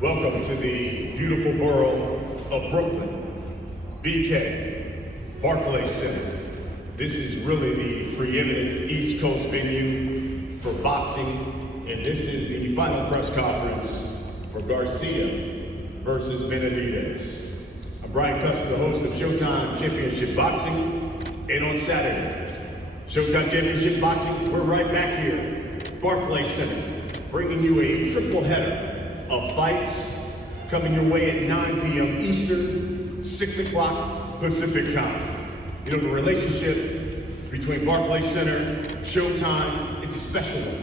Welcome to the beautiful borough of Brooklyn, BK, Barclays Center. This is really the preeminent East Coast venue for boxing, and this is the final press conference for Garcia versus Benavidez. I'm Brian Custer, the host of Showtime Championship Boxing, and on Saturday, Showtime Championship Boxing, we're right back here, Barclays Center, bringing you a triple header of fights coming your way at 9 p.m. Eastern, 6 o'clock Pacific time. You know, the relationship between Barclays Center, Showtime, it's a special one.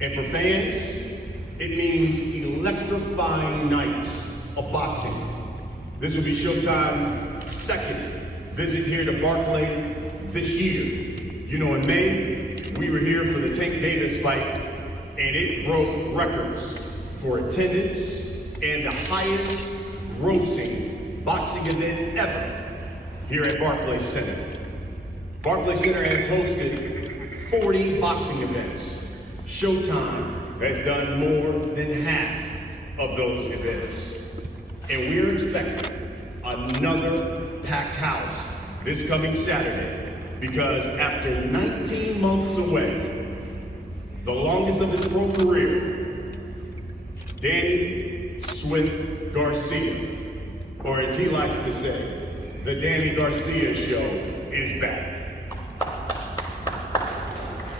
And for fans, it means electrifying nights of boxing. This will be Showtime's second visit here to Barclays this year. You know, in May, we were here for the Tank Davis fight, and it broke records for attendance and the highest grossing boxing event ever here at Barclays Center. Barclays Center has hosted 40 boxing events. Showtime has done more than half of those events. And we're expecting another packed house this coming Saturday because after 19 months away, the longest of his pro career, Danny Swift Garcia, or as he likes to say, the Danny Garcia show is back.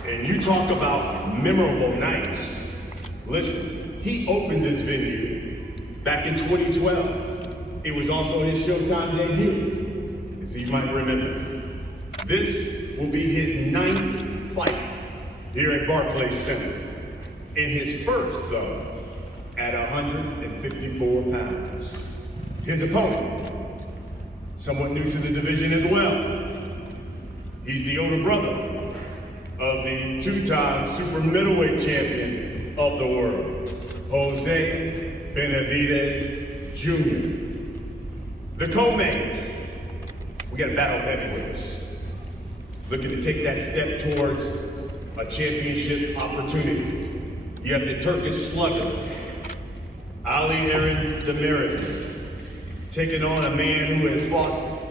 And you talk about memorable nights. Listen, he opened this venue back in 2012. It was also his Showtime debut, as you might remember. This will be his 9th fight here at Barclays Center. And his first, though, at 154 pounds. His opponent, somewhat new to the division as well. He's the older brother of the 2-time super middleweight champion of the world, Jose Benavidez Jr. The co-main, we got a battle of heavyweights, looking to take that step towards a championship opportunity. You have the Turkish slugger, Ali Aaron Demirez, taking on a man who has fought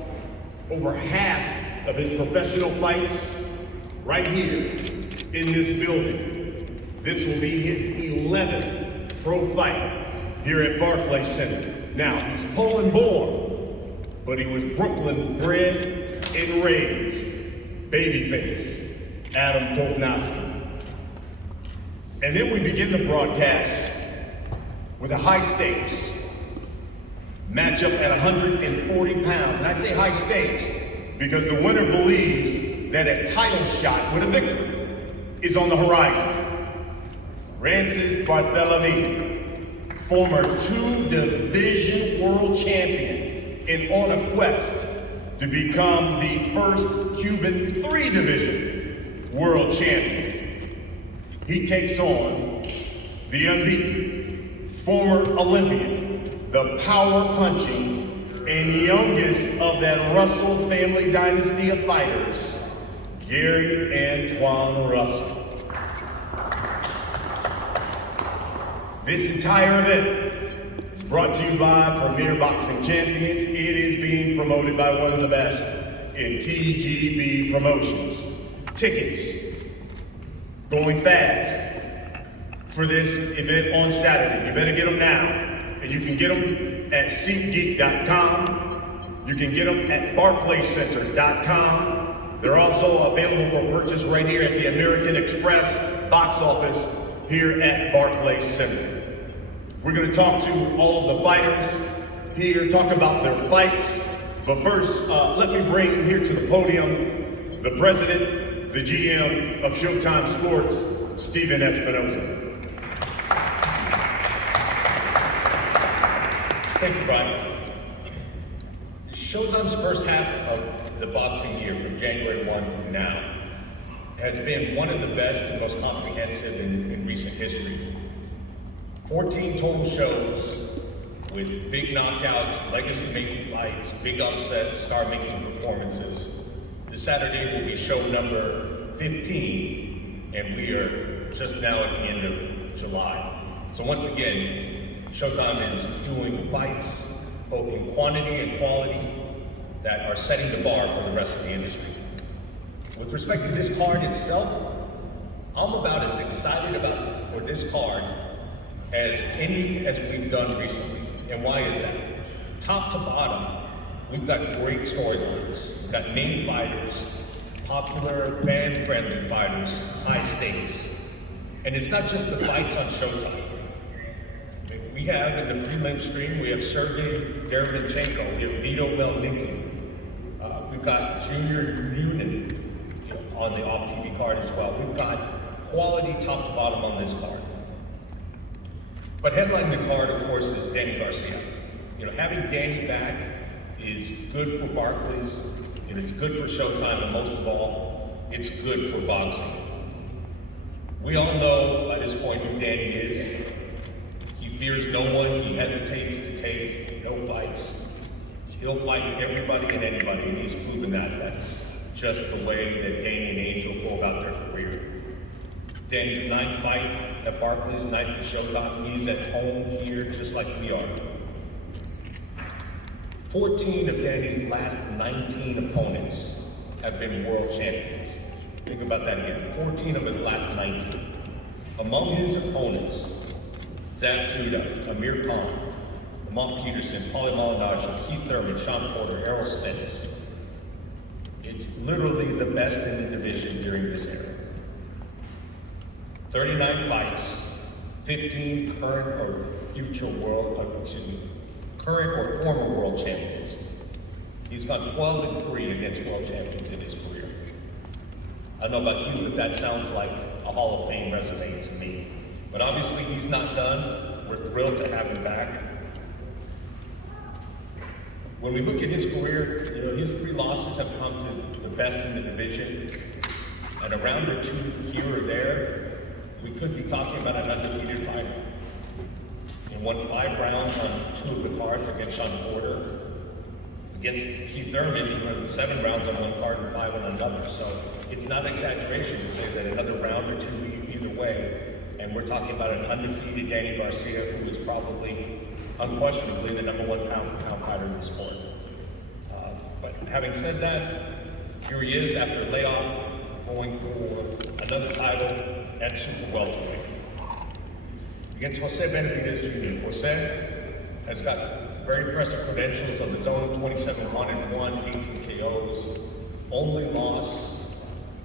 over half of his professional fights right here in this building. This will be his 11th pro fight here at Barclays Center. Now, he's Poland born, but he was Brooklyn bred and raised. Babyface, Adam Kovnowski. And then we begin the broadcast with a high stakes matchup at 140 pounds. And I say high stakes because the winner believes that a title shot with a victory is on the horizon. Rances Barthélemy, former 2-division world champion and on a quest to become the first Cuban 3-division world champion. He takes on the unbeaten former Olympian, the power-punching, and youngest of that Russell family dynasty of fighters, Gary Antoine Russell. This entire event is brought to you by Premier Boxing Champions. It is being promoted by one of the best in TGB Promotions. Tickets going fast for this event on Saturday. You better get them now. And you can get them at SeatGeek.com. You can get them at BarclaysCenter.com. They're also available for purchase right here at the American Express box office here at Barclays Center. We're going to talk to all of the fighters here, talk about their fights. But first, let me bring here to the podium the president, the GM of Showtime Sports, Stephen Espinoza. Thank you, Brian. Showtime's first half of the boxing year from January 1 through now has been one of the best and most comprehensive in recent history. 14 total shows with big knockouts, legacy-making fights, big upsets, star-making performances. This Saturday will be show number 15, and we are just now at the end of July. So once again, Showtime is doing fights, both in quantity and quality, that are setting the bar for the rest of the industry. With respect to this card itself, I'm about as excited for this card as we've done recently. And why is that? Top to bottom, we've got great storylines. We've got named fighters, popular, fan-friendly fighters, high stakes. And it's not just the fights on Showtime. We have in the prelim stream, we have Sergey Derevyanchenko, we have Vito Melnicki. We've got Junior Noonan on the off-TV card as well. We've got quality top to bottom on this card. But headlining the card, of course, is Danny Garcia. Having Danny back is good for Barclays, and it's good for Showtime, and most of all, it's good for boxing. We all know by this point who Danny is. He fears no one, he hesitates to take no fights. He'll fight everybody and anybody, and he's proven that. That's just the way that Danny and Angel go about their career. Danny's 9th fight at Barclays, 9th at Showtime. He's at home here just like we are. 14 of Danny's last 19 opponents have been world champions. Think about that again. 14 of his last 19. Among his opponents, Zach Judah, Amir Khan, Lamont Peterson, Paulie Malignaggi, Keith Thurman, Sean Porter, Errol Spence. It's literally the best in the division during this era. 39 fights, 15 current or former world champions. He's gone 12-3 against world champions in his career. I don't know about you, but that sounds like a Hall of Fame resume to me. But obviously he's not done. We're thrilled to have him back. When we look at his career, his 3 losses have come to the best in the division. And a round or 2 here or there, we could be talking about an undefeated fighter. He won 5 rounds on 2 of the cards against Sean Porter. Against Keith Thurman, he won 7 rounds on one card and 5 on another. So it's not an exaggeration to say that another round or 2 either way. And we're talking about an undefeated Danny Garcia, who is probably, unquestionably, the #1 pound-for-pound fighter in the sport. But having said that, here he is after a layoff, going for another title at super welterweight. Against Jose Benavidez Jr. Jose has got very impressive credentials of his own, 27-1-1, 18 KOs. Only loss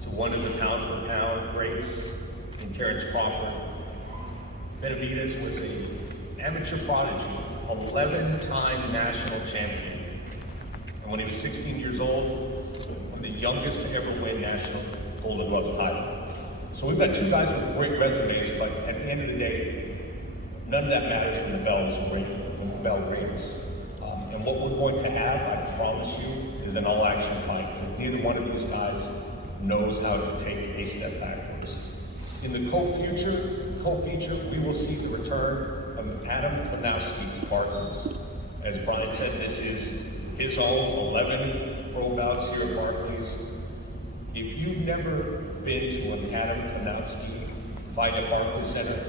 to one of the pound-for-pound greats in Terrence Crawford. Benavidez was an amateur prodigy, 11-time national champion. And when he was 16 years old, one of the youngest to ever win national Golden Gloves title. So we've got 2 guys with great resumes, but at the end of the day, none of that matters when the bell rings. And what we're going to have, I promise you, is an all-action fight, because neither one of these guys knows how to take a step backwards. In the co-feature, we will see the return of Adam Konowski to Barclays. As Brian said, this is his own 11 pro bouts here at Barclays. If you've never been to an Adam Konowski fight at Barclays Center,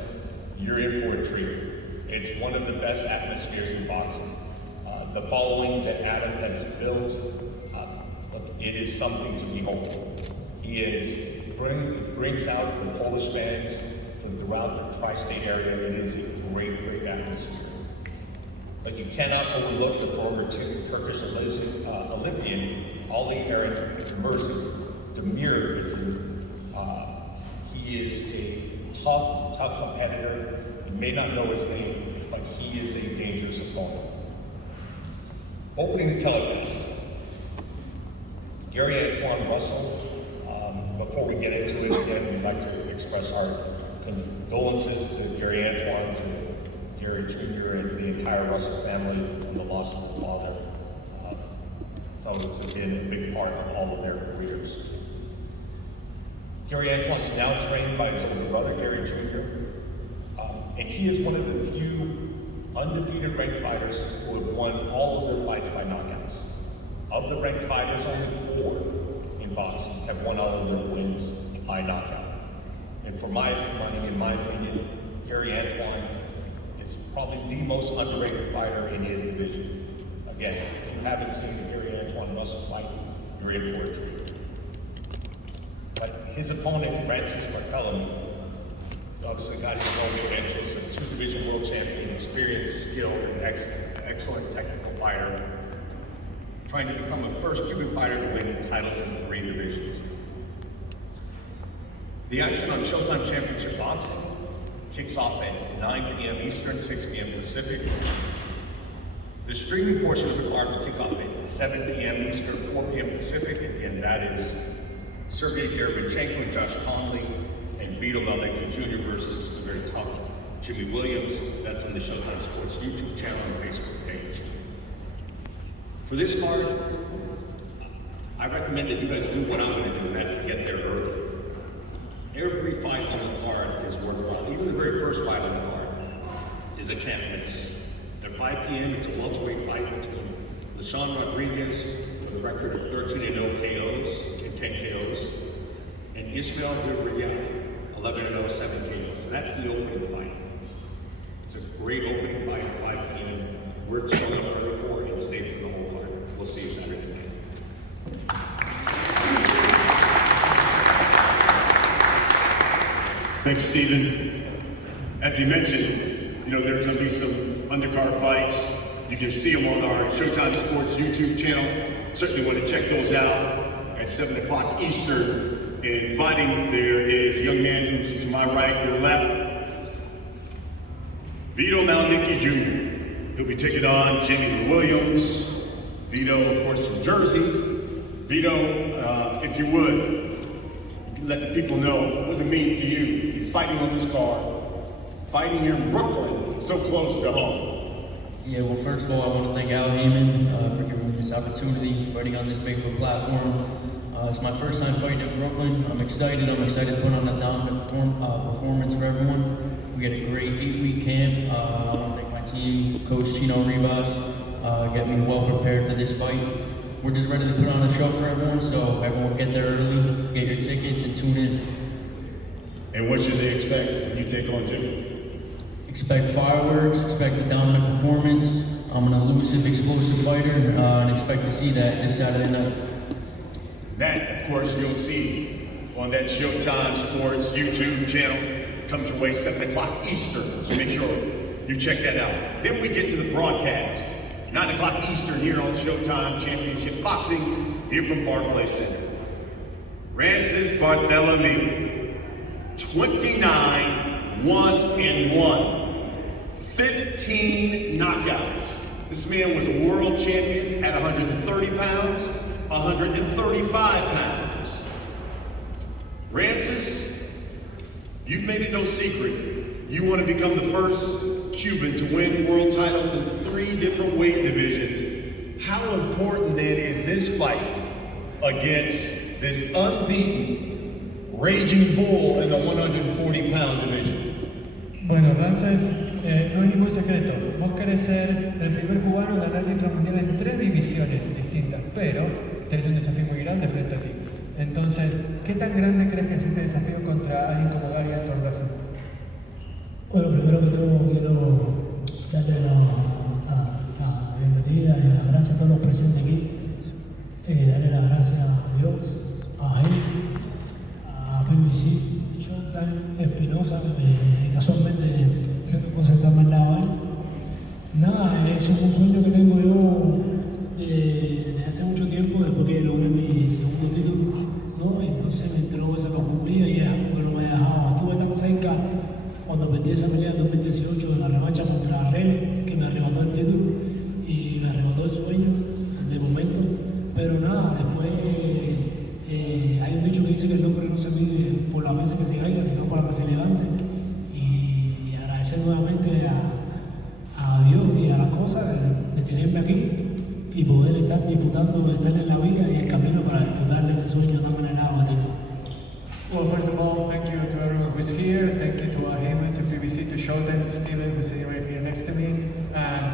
you're in for a treat. It's one of the best atmospheres in boxing. The following that Adam has built, it is something to behold. He brings out the Polish fans from throughout the tri-state area. It is a great, great atmosphere. But you cannot overlook the former Turkish Olympian, Ali Eren Demir. He is a tough competitor. You may not know his name, but he is a dangerous opponent. Opening the telecast, Gary Antoine Russell. Before we get into it, again, we'd like to express our condolences to Gary Antoine, to Gary Jr., and the entire Russell family in the loss of their father. So it's been a big part of all of their careers. Gary Antoine's now trained by his older brother, Gary Jr., and he is one of the few undefeated ranked fighters who have won all of their fights by knockouts. Of the ranked fighters, only 4 in boxing have won all of their wins by knockout. And for my money, in my opinion, Gary Antoine is probably the most underrated fighter in his division. Again, if you haven't seen Gary Antoine Russell fight, you're in for a treat. But his opponent, Francis Bartholomew, has obviously got his own credentials, a two-division world champion, experienced, skilled, and excellent technical fighter, trying to become the first Cuban fighter to win titles in 3 divisions. The action on Showtime Championship Boxing kicks off at 9 p.m. Eastern, 6 p.m. Pacific. The streaming portion of the card will kick off at 7 p.m. Eastern, 4 p.m. Pacific, and that is Sergey Derevyanchenko and Josh Conley and Vito Malnicki Jr. versus the very tough Jimmy Williams. That's on the Showtime Sports YouTube channel and Facebook page. For this card, I recommend that you guys do what I'm going to do, and that's to get there early. Every fight on the card is worthwhile. Even the very first fight on the card is a can't miss. At 5 p.m., it's a welterweight fight between LaShawn Rodriguez with a record of 13-0 KOs and 10 KOs, and Ismael Villarreal, 11-0, 7 KOs. That's the opening fight. It's a great opening fight at 5 p.m. Worth showing up early for and stay for the whole card. We'll see you Saturday night. Thanks, Stephen. As he mentioned, there's going to be some undercard fights. You can see them on our Showtime Sports YouTube channel. Certainly want to check those out at 7 o'clock Eastern. And fighting there is a young man who's to my right, your left, Vito Malnicki Jr. He'll be taking on Jimmy Williams. Vito, of course, from Jersey. Vito, if you would, let the people know, what does it mean to you? You're fighting on this card, fighting here in Brooklyn, so close to home. Yeah, well, first of all, I want to thank Al Heyman for giving me this opportunity, fighting on this big platform. It's my first time fighting in Brooklyn. I'm excited to put on a dominant performance for everyone. We had a great 8-week camp. I want to thank my team, Coach Chino Ribas, get me well prepared for this fight. We're just ready to put on a show for everyone, so everyone get there early, get your tickets, and tune in. And what should they expect when you take on Jimmy? Expect fireworks, expect a dominant performance. I'm an elusive, explosive fighter, and expect to see that this Saturday night. That, of course, you'll see on that Showtime Sports YouTube channel. Comes your way 7 o'clock Eastern, so make sure you check that out. Then we get to the broadcast. 9 o'clock Eastern here on Showtime Championship Boxing, here from Barclays Center. Francis Bartholomew, 29-1-1, 15 knockouts. This man was a world champion at 130 pounds, 135 pounds. Francis, you've made it no secret. You want to become the first Cuban to win world titles in 3 different weight divisions. How important then is this fight against this unbeaten raging bull in the 140-pound division? Bueno, Francis, no es ningún secreto. Vos querés ser el primer cubano en ganar el título mundial en 3 divisiones distintas, pero tenés un desafío muy grande frente a ti. Entonces, ¿qué tan grande crees que es este desafío contra alguien como Garcia en Russell? Bueno, primero que todo quiero darle la bienvenida y las gracias a todos los presentes aquí. Darle las gracias a Dios, a él, a BBC, Showtime, Espinosa, casualmente que tu cosa está al lado ahí. Nada, es un sueño que tengo yo de hace mucho tiempo, después que logré mi segundo título, ¿no? Entonces me entró esa costumbre y es algo que no me ha dejado. Estuve tan cerca cuando perdí esa pelea en 2018 de la revancha contra Ren, que me arrebató el título y me arrebató el sueño de momento. Pero nada, después hay un dicho que dice que el hombre no se mide por las veces que se caiga, sino por las que se levante. Y agradecer nuevamente a Dios y a las cosas de tenerme aquí y poder estar disputando, estar en la vida y el camino para disputarle ese sueño tan anhelado que tengo. Well, first of all, thank you to everyone who's here. Thank you to Heyman, to BBC, to Showtime, to Steven, who's sitting right here next to me. And,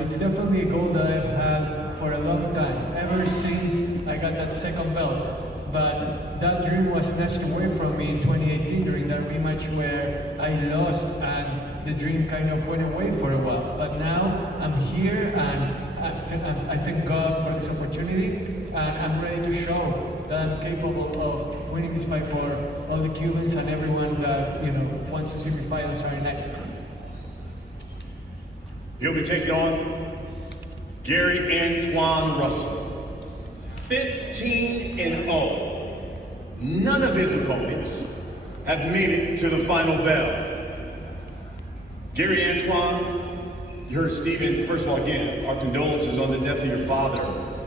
it's definitely a goal that I've had for a long time, ever since I got that second belt. But that dream was snatched away from me in 2018 during that rematch where I lost, and the dream kind of went away for a while. But now I'm here, and I thank God for this opportunity, and I'm ready to show that I'm capable of winning this fight for all the Cubans and everyone that wants to see me fight on Saturday night. He'll be taking on Gary Antoine Russell. 15-0. None of his opponents have made it to the final bell. Gary Antoine, you heard Stephen, first of all, again, our condolences on the death of your father.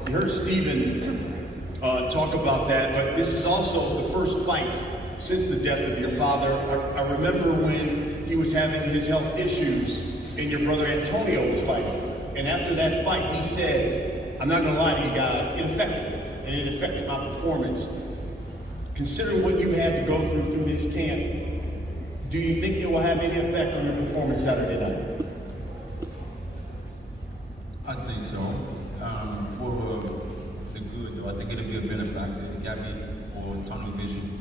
You heard Stephen talk about that, but this is also the first fight since the death of your father. I remember when he was having his health issues and your brother Antonio was fighting. And after that fight, he said, I'm not gonna lie to you guys, it affected me, and it affected my performance. Consider what you've had to go through this camp. Do you think it will have any effect on your performance Saturday night? I think so. For the good, though, I think it'll be a benefactor. It got me more tunnel vision.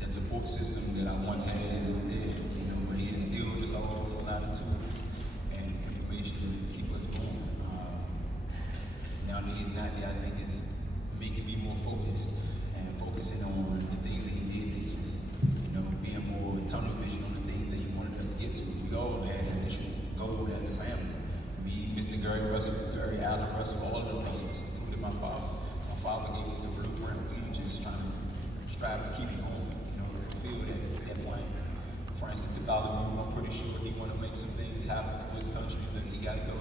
That support system that I once had isn't there. But he instilled us all a lot of tools and information to keep us going. Now that he's not there, I think it's making me more focused and focusing on the things that he did teach us. Being more tunnel vision on the things that he wanted us to get to. We all had an initial goal as a family. Me, Mr. Gary Russell, Gary Allen Russell, all of the Russells, including my father. My father gave us the blueprint. We were just trying to strive to keep it going. Feel that one. Francis Bartholomew, I'm pretty sure he want to make some things happen for his country. But he got to go.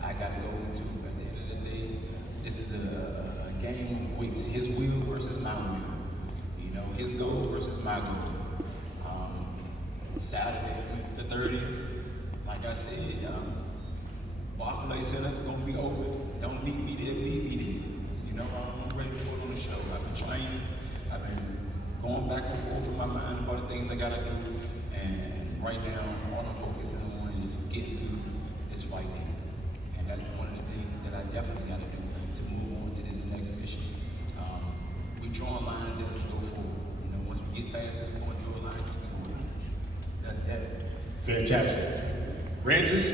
I got to go too. At the end of the day, this is a game of weeks. His will versus my will. His goal versus my goal. Saturday, the 30th, like I said, Barclays Center gonna be open. Don't meet me there, meet me there. I'm ready to put on the show. I've been training. I've been going back and forth in my mind about the things I gotta do. And right now, all I'm focusing on is getting through this fight game. And that's one of the things that I definitely gotta do to move on to this next mission. We draw lines as we go forward. Once we get past this point, draw a line, keep it going. That's that. Fantastic. Rancis,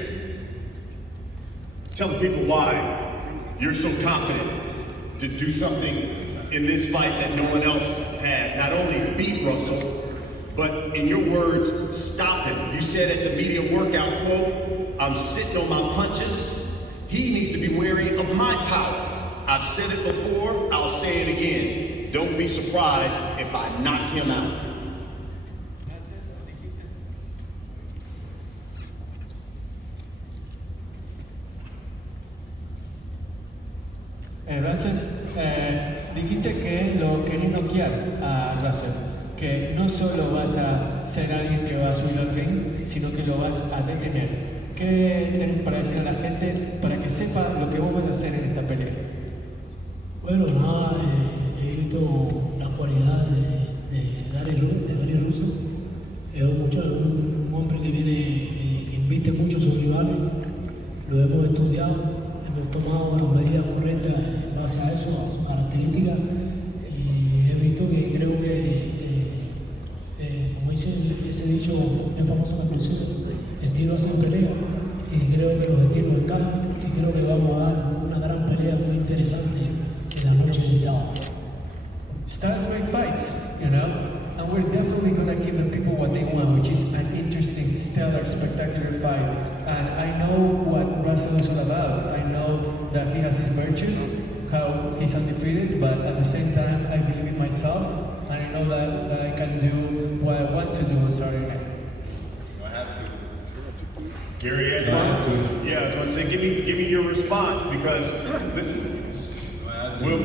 tell the people why you're so confident to do something in this fight that no one else has. Not only beat Russell, but in your words, stop him. You said at the media workout, quote, I'm sitting on my punches. He needs to be wary of my power. I've said it before, I'll say it again. Don't be surprised if I knock him out. Gracias. Dijiste que lo querés noquear a Russell, que no solo vas a ser alguien que va a subir al ring, sino que lo vas a detener. ¿Qué tenés para decir a la gente para que sepa lo que vos vas a hacer en esta pelea? Bueno, nada, he visto las cualidades de Gary Russell. Es un hombre que que invite mucho a sus rivales. Lo hemos estudiado, hemos tomado las medidas correctas en base a eso, a sus características. Y he visto que creo que, como dice ese dicho, es famoso en el estilo hace pelea. Y creo que los estilos encajan. Y creo que vamos a dar una gran pelea, fue interesante en la noche del sábado. Styles make fights, and we're definitely gonna give the people what they want, which is an interesting, stellar, spectacular fight. And I know what Russell is all about. I know that he has his virtues, how he's undefeated, but at the same time, I believe in myself, and I know that I can do what I want to do on Saturday night. You don't have to. Gary Antoine? Yeah, I was going to say, give me your response because, listen,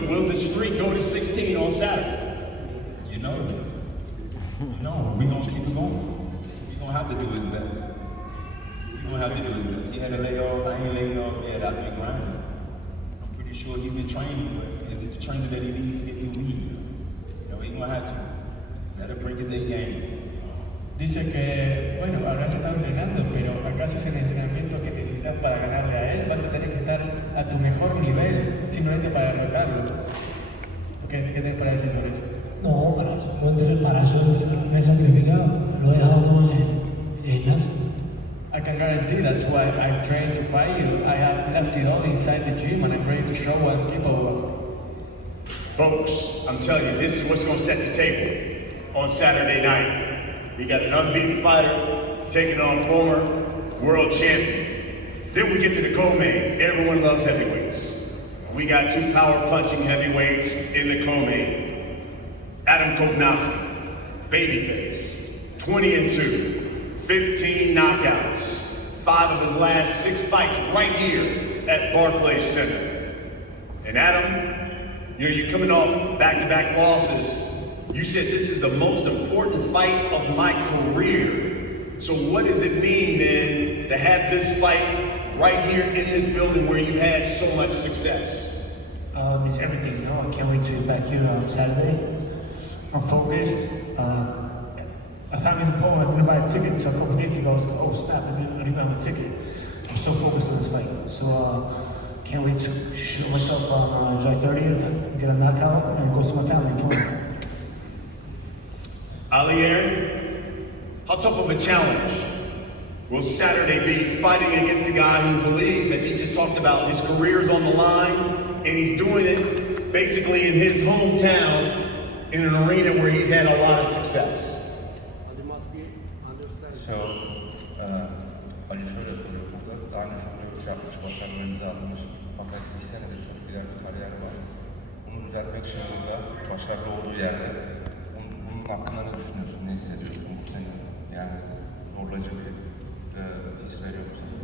will the streak go to 16 on Saturday? We're going to keep it going. He's going to have to do his best. He's going to have to do his best. He had to lay off. I ain't laying off yet. I've been grinding. I'm pretty sure he's been training, but is it the training that he needs to get through me? He's going to have to. Let him bring his A game. Dice que, bueno, habrás estado entrenando, pero ¿acaso es el entrenamiento que necesitas para ganarle a él? Vas a tener que estar a tu mejor nivel simplemente para derrotarlo. ¿Qué tienes para decir sobre eso? No, para eso me he sacrificado, lo he dejado todo nace. I can guarantee that's why I trained to fight you. I have left it all inside the gym and I'm ready to show what I'm capable of. Folks, I'm telling you, this is what's going to set the table on Saturday night. We got an unbeaten fighter taking on former world champion. Then we get to the co-main. Everyone loves heavyweights. We got two power-punching heavyweights in the co-main. Adam Kovnowski, babyface, 20-2, 15 knockouts, 5 of his last 6 fights right here at Barclays Center. And Adam, you're coming off back-to-back losses. You said this is the most important fight of my career. So what does it mean then to have this fight right here in this building where you've had so much success? It's everything, you know. I can't wait to be back here on Saturday. I'm focused. I found in Poland, I didn't buy a ticket until a couple days ago. I was like, oh snap, I didn't buy my ticket. I'm so focused on this fight. So can't wait to shoot myself on July 30th, get a knockout, and go see my family in Toronto. Ali Aaron, how tough of a challenge will Saturday be fighting against a guy who believes, as he just talked about, his career's on the line, and he's doing it basically in his hometown in an arena where he's had a lot of success? So, Ali şöyle soruyor burada, daha önce çok dövüş yapmış, başarılı imza atmış, fakat bir senedir çok güzel bir kariyer var. Bunu düzeltmek için burada, başarılı olduğu yerde, bunun hakkında ne düşünüyorsun, ne hissediyorsun bu sene? Yani zorlayıcı bir his veriyor mu sana?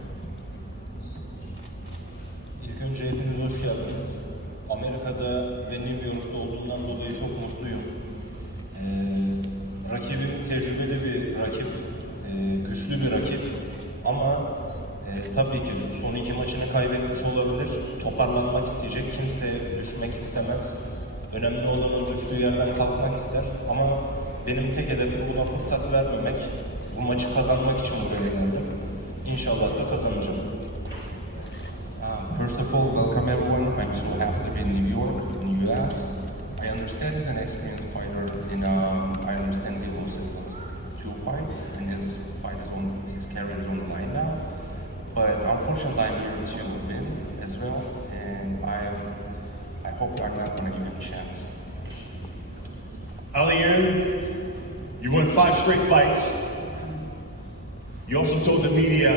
İlk önce hepiniz hoş geldiniz. Amerika'da ve New York'ta olduğumdan dolayı çok mutluyum. Rakibim tecrübeli bir rakip, güçlü bir rakip. Ama tabii ki son 2 maçını kaybetmiş olabilir. Toparlanmak isteyecek, kimse düşmek istemez. Önemli olan o düştüğü yerden kalkmak ister. Ama benim tek hedefim buna fırsat vermemek. Bu maçı kazanmak için buraya geldim. İnşallah da kazanacağım. First of all, welcome everyone. I'm so happy to be in New York, in the US. I understand he's an experienced fighter, and I understand he loses 2 fights, and his career is on the line now. But unfortunately, I'm here to win as well, and I hope I'm not going to give him a chance. Ali Aaron, you won 5 straight fights. You also told the media,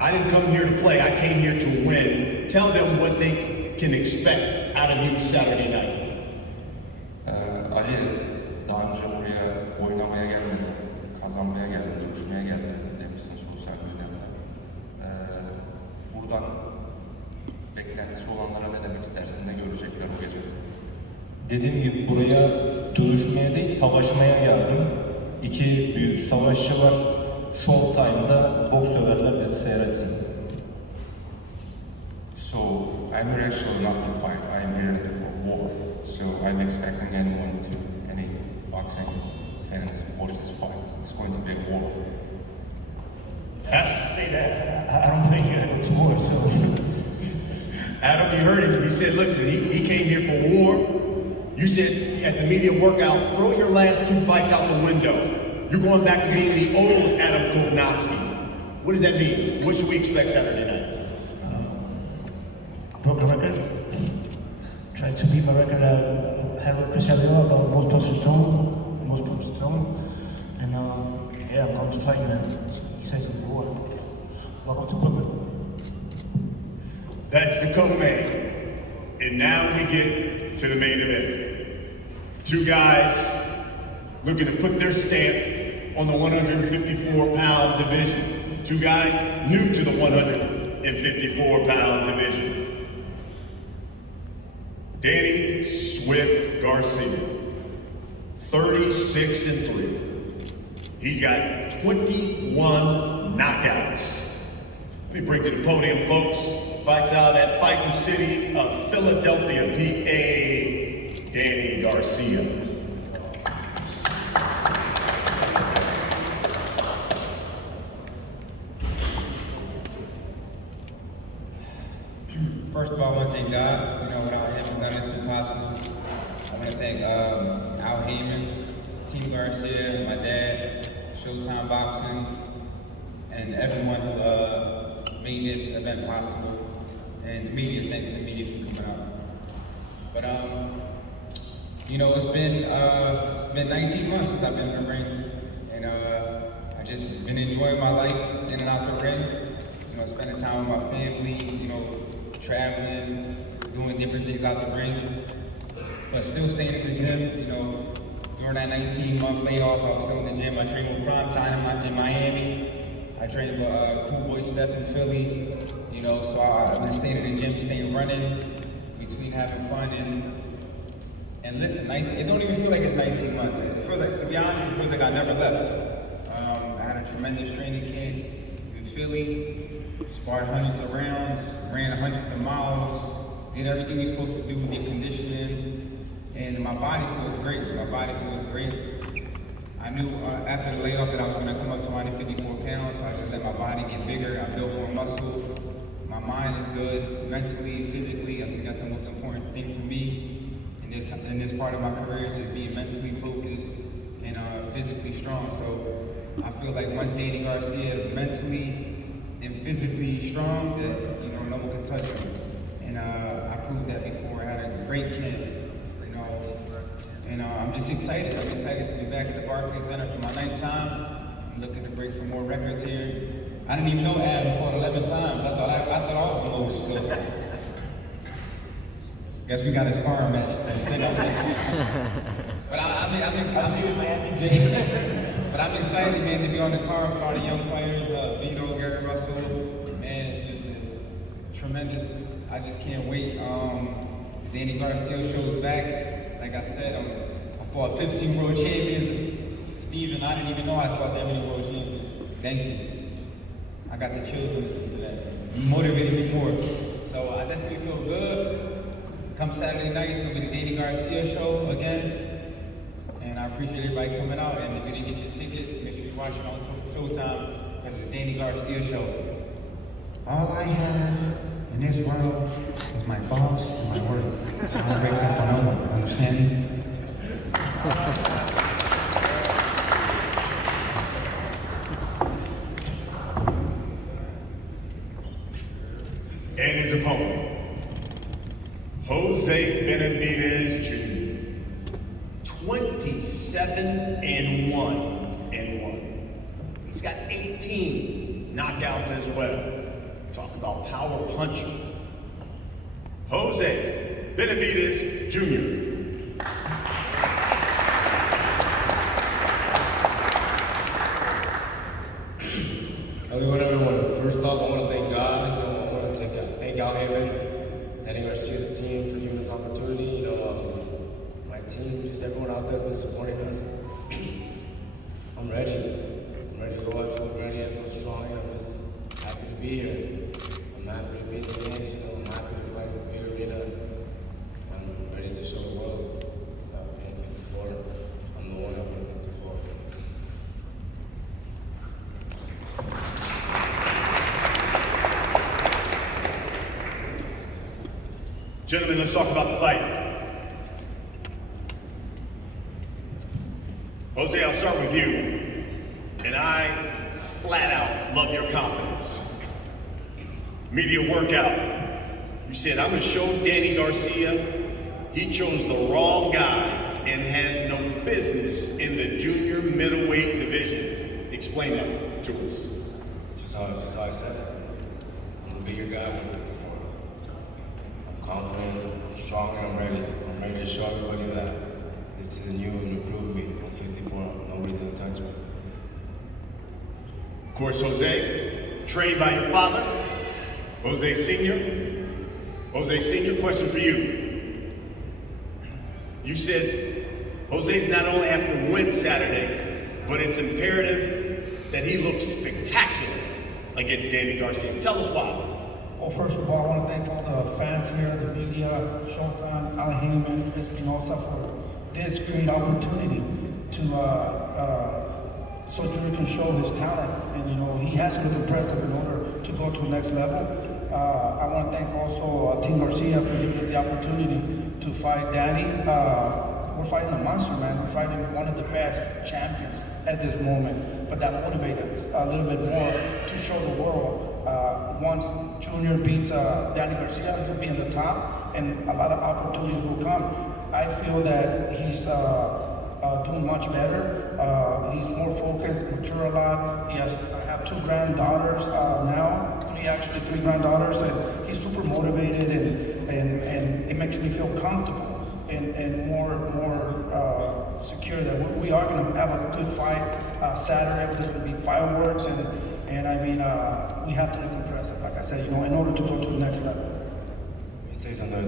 I didn't come here to play, I came here to win. Tell them what they can expect out of you Saturday night. Ali daha önce buraya oynamaya gelmedi, kazanmaya geldi, dövüşmeye geldi demişsin sosyal medyada. Buradan beklentisi olanlara ne demek istersin, ne görecekler bu gece? Dediğim gibi buraya dövüşmeye değil, savaşmaya geldim. 2 büyük savaşçı var. Showtime'da boks severler bizi seyretsin. So, I'm here actually not to fight, I'm here for war. So, I'm expecting any boxing fans to watch this fight. It's going to be a war. Say that. I don't play here, I go to war, so. Adam, you heard him. He said, look, he came here for war. You said at the media workout, throw your last 2 fights out the window. You're going back to being the old Adam Kovnowski. What does that mean? What should we expect Saturday night? Broken records. Tried to beat my record I had with Chris Avila about most punches thrown. And yeah, I'm going to fight, man. He says it's war. Welcome to Brooklyn. That's the co-main. And now we get to the main event. 2 guys looking to put their stamp on the 154-pound division. 2 guys new to the 154-pound division. Danny Swift Garcia, 36-3. He's got 21 knockouts. Let me bring to the podium, folks. Fights out at Fighting City of Philadelphia, PA, Danny Garcia. First of all, I want to thank God. You know, without him, none of this would be possible. I want to thank Al Heyman, Team Garcia, my dad, Showtime Boxing, and everyone who made this event possible. And the media, thank the media for coming out. But you know, it's been 19 months since I've been in the ring, and I just been enjoying my life in and out the ring. You know, spending time with my family. You know, traveling, doing different things out the ring, but still staying in the gym. You know, during that 19-month layoff, I was still in the gym. I trained with Prime Time in Miami. I trained with Cool Boy Steph in Philly. You know, so I've been staying in the gym, staying running, between having fun and listen, it don't even feel like it's 19 months. It feels like, to be honest, it feels like I never left. I had a tremendous training camp in Philly, sparred hundreds of rounds, ran hundreds of miles, did everything we supposed to do, did conditioning, and my body feels great. My body feels great. I knew after the layoff that I was going to come up to 154 pounds, so I just let my body get bigger. I built more muscle. My mind is good, mentally, physically. I think that's the most important thing for me in this part of my career, is just being mentally focused and physically strong. So I feel like once Danny Garcia is mentally and physically strong, that, you know, no one can touch him. And I proved that before. I had a great camp, you know, and I'm just excited. I'm excited to be back at the Barclays Center for my 9th time. I'm looking to break some more records here. I didn't even know Adam fought 11 times. I thought I was the most. So guess we got a sparring match. But I'm excited, man, to be on the card with all the young fighters. Vito, Gary Russell, man, it's tremendous. I just can't wait. The Danny Garcia show is back. Like I said, I fought 15 world champions. Steven, I didn't even know I fought that many world champions. Thank you. I got the chills listening to that. You motivated me more. So I definitely feel good. Come Saturday night, it's gonna be the Danny Garcia show again. And I appreciate everybody coming out. And if you didn't get your tickets, make sure you watch it on Showtime, because it's the Danny Garcia show. All I have in this world is my boss and my work. I don't break up on no one, understand me? And his opponent, Jose Benavidez Jr., 27-1. He's got 18 knockouts as well. Talk about power punching. Jose Benavidez Jr. Everyone. First off, I want to thank God. You know, I want to thank Al Haymon, Danny Garcia's team for giving us opportunity. You know, my team, just everyone out there has been supporting us. I'm ready. I'm ready to go. I feel ready. I feel strong. I'm just happy to be here. I'm happy to be in the match. You know, I'm happy to fight in this big arena. I'm ready to show the world that 154. I'm the one at 154. Gentlemen, let's talk about the fight. Jose, I'll start with you. And I flat out love your confidence. Media workout. You said, I'm gonna show Danny Garcia he chose the wrong guy and has no business in the junior middleweight division. Explain that to us. Just how I said it. I'm a bigger guy, 154. I'm confident, I'm strong, and I'm ready. I'm ready to show everybody that this is a new and improved me. 154, nobody's gonna touch me. Of course, Jose, trained by your father, Jose Sr. Jose Sr., question for you. You said Jose's not only have to win Saturday, but it's imperative that he looks spectacular against Danny Garcia. Tell us why. Well, first of all, I want to thank all the fans here, the media, Showtime, Al Haymon, Espinosa for this great opportunity to so Junior can show his talent. And, you know, he has to look impressive in order to go to the next level. I want to thank also Team Garcia for giving us the opportunity to fight Danny. We're fighting a monster, man. We're fighting one of the best champions at this moment. but that motivated us a little bit more to show the world. Once Junior beats Danny Garcia, he'll be in the top, and a lot of opportunities will come. I feel that he's doing much better. He's more focused, mature a lot. I have 2 granddaughters now, three granddaughters, and he's super motivated, and it makes me feel comfortable and more secure that we are going to have a good fight Saturday. There's going to be fireworks, and I mean, we have to look impressive, like I said, in order to go to the next level. Let me say something.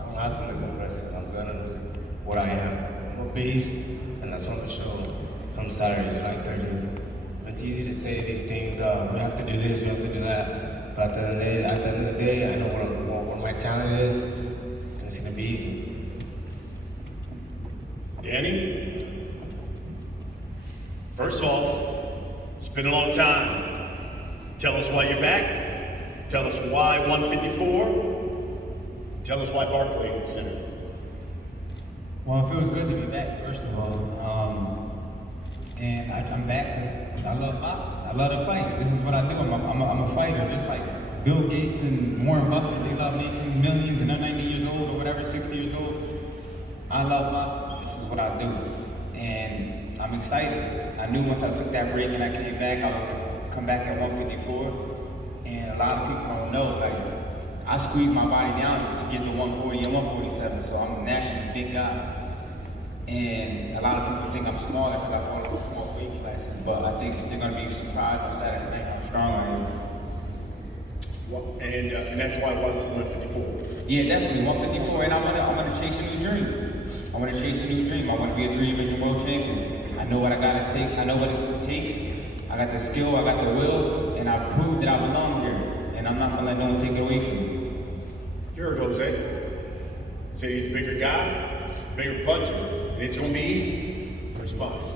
I don't have to look impressive. I'm gonna look what I am. I'm a beast, and that's what I'm gonna show come Saturday, July 30th. It's easy to say these things. We have to do this, we have to do that. But at the end of the day, I know what my talent is, and it's gonna be easy. Danny, first off, it's been a long time. Tell us why you're back. Tell us why 154. Tell us why Barclay Center. Well, it feels good to be back, first of all. And I'm back because I love boxing. I love to fight. This is what I do. I'm a fighter, just like Bill Gates and Warren Buffett. They love making millions and they're 90 years old or whatever, 60 years old. I love boxing. This is what I do. And I'm excited. I knew once I took that break and I came back, I would come back at 154. And a lot of people don't know, like, I squeeze my body down to get to 140 and 147, so I'm a nationally big guy. And a lot of people think I'm smaller because I fall into small weight classes, but I think they're going to be surprised on Saturday night how strong I am. Well, and that's why 154. Yeah, definitely 154, and I want to chase a new dream. I want to chase a new dream. I want to be a 3-division world champion. I know what I got to take. I know what it takes. I got the skill, I got the will, and I proved that I belong here. And I'm not going to let no one take it away from me. You heard Jose. Say he's a bigger guy, bigger puncher, and it's going to be easy. Response.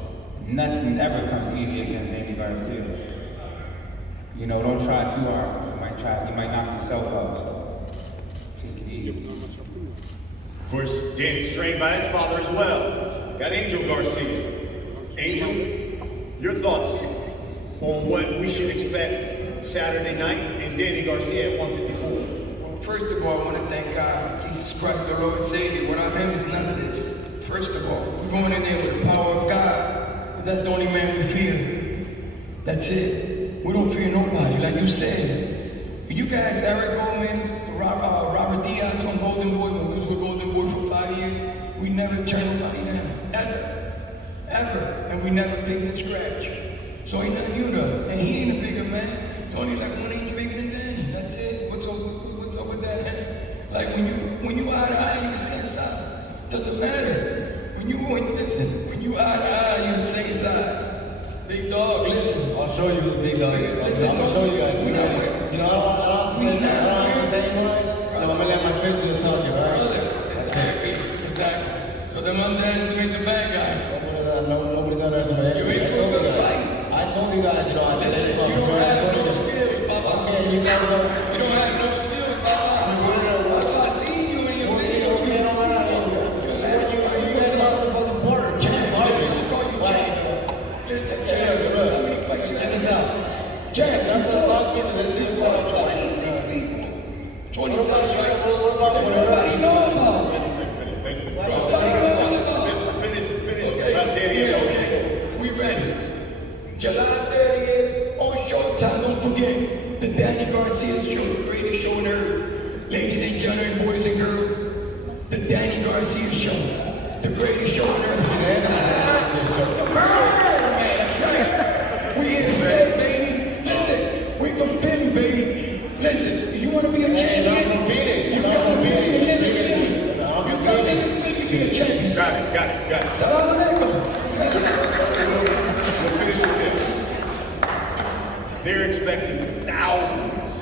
Nothing ever comes easy against Danny Garcia. You know, don't try too hard, because you might knock yourself out, so take it easy. Of course, Danny's trained by his father as well. Got Angel Garcia. Angel, your thoughts on what we should expect Saturday night and Danny Garcia at 154? Well, first of all, I want to thank God, Jesus Christ, our Lord and Savior. Without him is none of this. First of all, we're going in there with the power of God, but that's the only man we fear. That's it. We don't fear nobody, like you said. You guys, Eric Gomez, Robert Diaz from Golden Boy, when we was with Golden Boy for 5 years, we never turned nobody down, ever, and we never picked a scratch. So ain't nothing new to us, and he ain't a bigger man. He's only like 1 inch bigger than Danny. That's it. What's up with that? Like when you eye to eye, you're the same size. Doesn't matter. When you eye to eye, you're the same size. Big dog, listen. I'll show you the big dog. I'm gonna show you guys. You know, I don't have to say much. I'm gonna let my fist do the talking, right? That's it. Exactly. So them underestimate the bad guy. Nobody's underestimating anybody. I told you guys, you know, I did it from you don't have no skills, Papa. Okay, you guys don't. You don't have no skills, Papa. I seen you in your video. You guys lost to fucking Porter. Check this out. Check. Nothing talking. Let's do the photo shot. 25 what about nobody know about? We ready. July 30th on Showtime. Don't forget the Danny Garcia show, the greatest show on earth. Ladies and gentlemen, boys and girls, the Danny Garcia show, the greatest show on earth. That's right. We in the state, baby. Listen, we from Philly, baby. Listen, you want to be a champion? I'm from Phoenix. You got to live in Philly. You got to live in Philly to be a champion. Got it. Salam alaikum. We'll finish with this. They're expecting thousands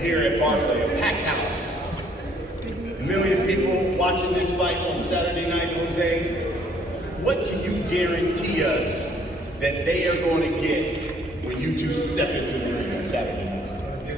here at Barclay, a packed house. 1 million people watching this fight on Saturday night, Jose. What can you guarantee us that they are going to get when you two step into the ring on Saturday night?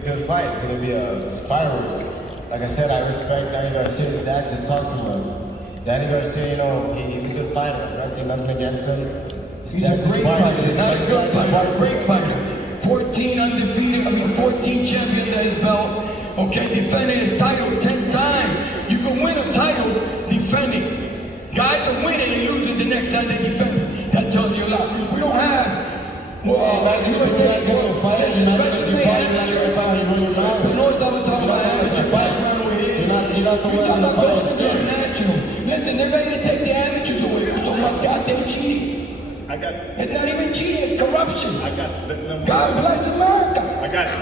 Good fight. It's gonna be a fireworks. Like I said, I respect Danny Garcia. His dad just talks too much. Danny Garcia, you know, he's a good fighter. Nothing against him. He's a great fighter, not a good fighter, a great fighter. 14 undefeated, 14 champions at his belt. Okay, defending his title 10 times. You can win a title defending. Guys are winning and losing the next time they defend it. That tells you a lot. We don't have. Well, USA fighters, you're not going to fight, you're not going to fight, you're running around. You know what I'm talking about? You're not the one on the fight. International. Listen, they're ready to take the amateurs away. There's so much goddamn cheating. I got it. It's not even cheating, it's corruption. I got it. God bless America. I got it.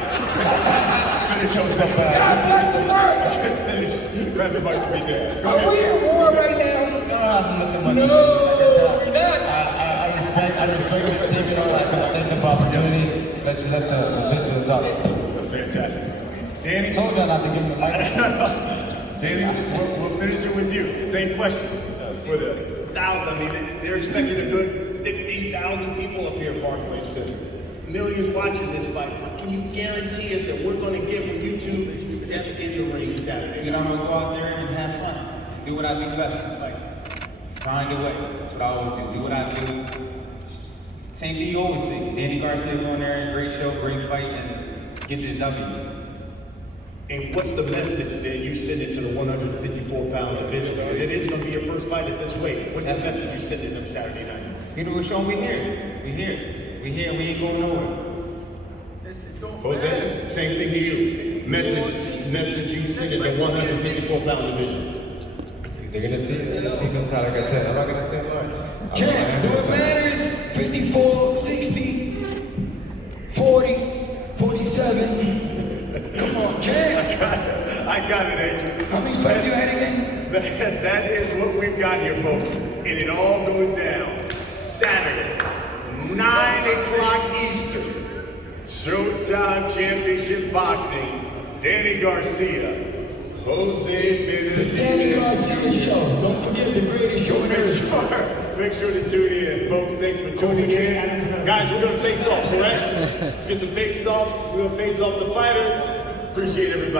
Finish yourself. God bless America. Finish. Grab the mic to me there. Are we at war right now? Nothing much. No, we're not. I respect you taking on the opportunity. Let's just let the visitors up. Fantastic. Danny? Told y'all not to give him the mic. Danny, we'll finish it with you. Same question. For the 1,000, I mean, they're expecting a good 15,000 people up here at Barclays Center. Millions watching this fight. What can you guarantee us that we're going to get when you two step in the ring Saturday? I'm gonna go out there and have fun. Do what I do best. Like, find a way. That's what I always do. Do what I do. Same thing you always think. Danny Garcia going there, great show, great fight, and get this W. And what's the message that you send it to the 154-pound division? Because it is going to be your first fight at this weight. What's the message you send to them Saturday night? People will show me here. We here. We here. We ain't going nowhere. Jose, same thing to you. Message you send it to the 154-pound division. They're gonna see things out. Like I said, I'm not gonna say much. Champ, do it matters. 54, 60, 40, 47. Come on, champ. I got it, Adrian. How many fights you had again? That is what we've got here, folks. And it all goes down Saturday, 9 o'clock Eastern. Showtime Championship Boxing. Danny Garcia. Jose Benavidez. Danny Garcia show. Don't forget the greatest show in earth. Make sure to tune in, folks. Thanks for tuning in. Guys, we're going to face off, correct? Let's get some faces off. We're going to face off the fighters. Appreciate everybody.